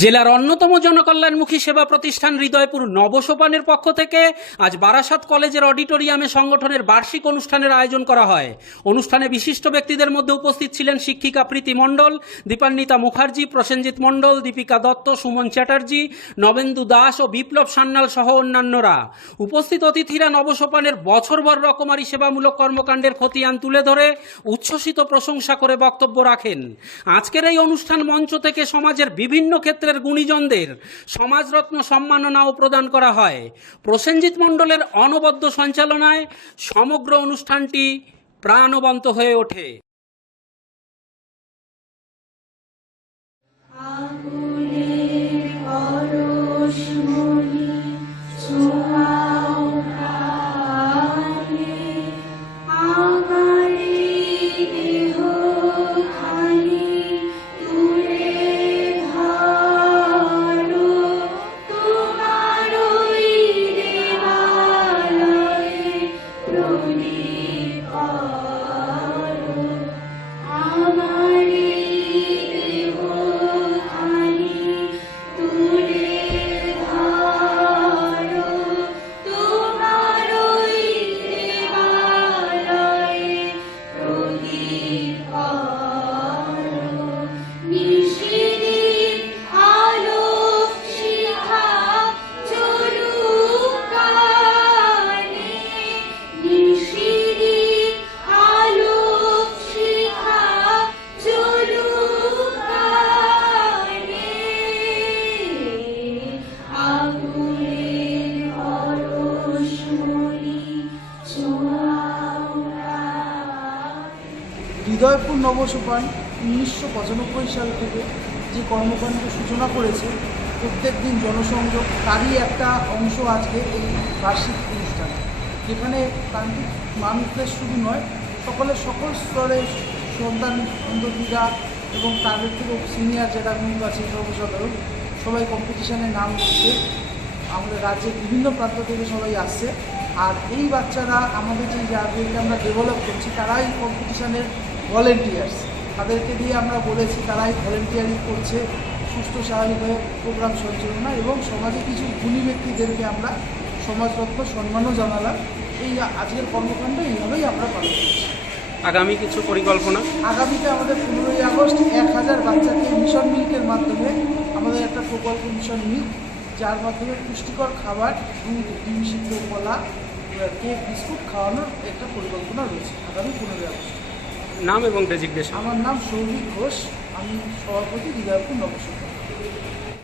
জেলার অন্যতম জনকল্যাণমুখী সেবা প্রতিষ্ঠান হৃদয়পুর নবসোপানের পক্ষ থেকে আজ বারাসাত কলেজের অডিটোরিয়ামে সংগঠনের বার্ষিক অনুষ্ঠানের আয়োজন করা হয়। অনুষ্ঠানে বিশিষ্ট ব্যক্তিদের মধ্যে উপস্থিত ছিলেন শিক্ষিকা প্রীতি মণ্ডল, দীপান্বিতা মুখার্জি, প্রসেনজিৎ মণ্ডল, দীপিকা দত্ত, সুমন চ্যাটার্জি, নবেন্দু দাস ও বিপ্লব সান্যাল সহ অন্যান্যরা। উপস্থিত অতিথিরা নবসোপানের বছরভর রকমারি সেবামূলক কর্মকাণ্ডের খতিয়ান তুলে ধরে উচ্ছ্বসিত প্রশংসা করে বক্তব্য রাখেন। আজকের এই অনুষ্ঠান মঞ্চ থেকে সমাজের বিভিন্ন ক্ষেত্রের গুণীজনদের সমাজরত্ন সম্মাননাও প্রদান করা হয়। প্রসেনজিৎ মণ্ডলের অনবদ্য সঞ্চালনায় সমগ্র অনুষ্ঠানটি প্রাণবন্ত হয়ে ওঠে। হৃদয়পুর নবসোপান 1995 সাল থেকে যে কর্মকাণ্ডের সূচনা করেছে, প্রত্যেক দিন জনসংযোগ, তারই একটা অংশ আজকে এই বার্ষিক অনুষ্ঠান, যেখানে প্রান্তিক মানুষদের শুধু নয়, সকল স্তরের সন্তান সন্ততিরা এবং তাদের থেকে সিনিয়র যারা গুরু আছে সর্বসাধারণ সবাই কম্পিটিশানে নাম দিচ্ছে। আমাদের রাজ্যের বিভিন্ন প্রান্ত থেকে সবাই আসছে। আর এই বাচ্চারা আমাদের যাদেরকে আমরা ডেভেলপ করছি, তারাই কম্পিটিশানের ভলেন্টিয়ার্স। তাদেরকে দিয়ে আমরা বলেছি তারাই ভলেন্টিয়ারিং করছে, সুস্থ স্বাভাবিকভাবে প্রোগ্রাম সঞ্চালনা, এবং সমাজে কিছু গুণী ব্যক্তিদেরকে আমরা সমাজরত্ন সম্মানও জানালাম। এই আজকের কর্মকাণ্ড এইভাবেই আমরা পালন করছি। আগামী কিছু পরিকল্পনা, আগামীতে আমাদের 15ই আগস্ট 1000 বাচ্চাকে মিশন মিল্কের মাধ্যমে আমাদের একটা প্রকল্প মিশন মিল্ক, যার মাধ্যমে পুষ্টিকর খাবার, দুধ, ডিম সিদ্ধ, কলা, কেক, বিস্কুট খাওয়ানোর একটা পরিকল্পনা রয়েছে আগামী 15ই আগস্ট। নাম এবং ডেজিগনেশন? আমার নাম সৌভিক ঘোষ, আমি সভাপতি হৃদয়পুর নবসোপান।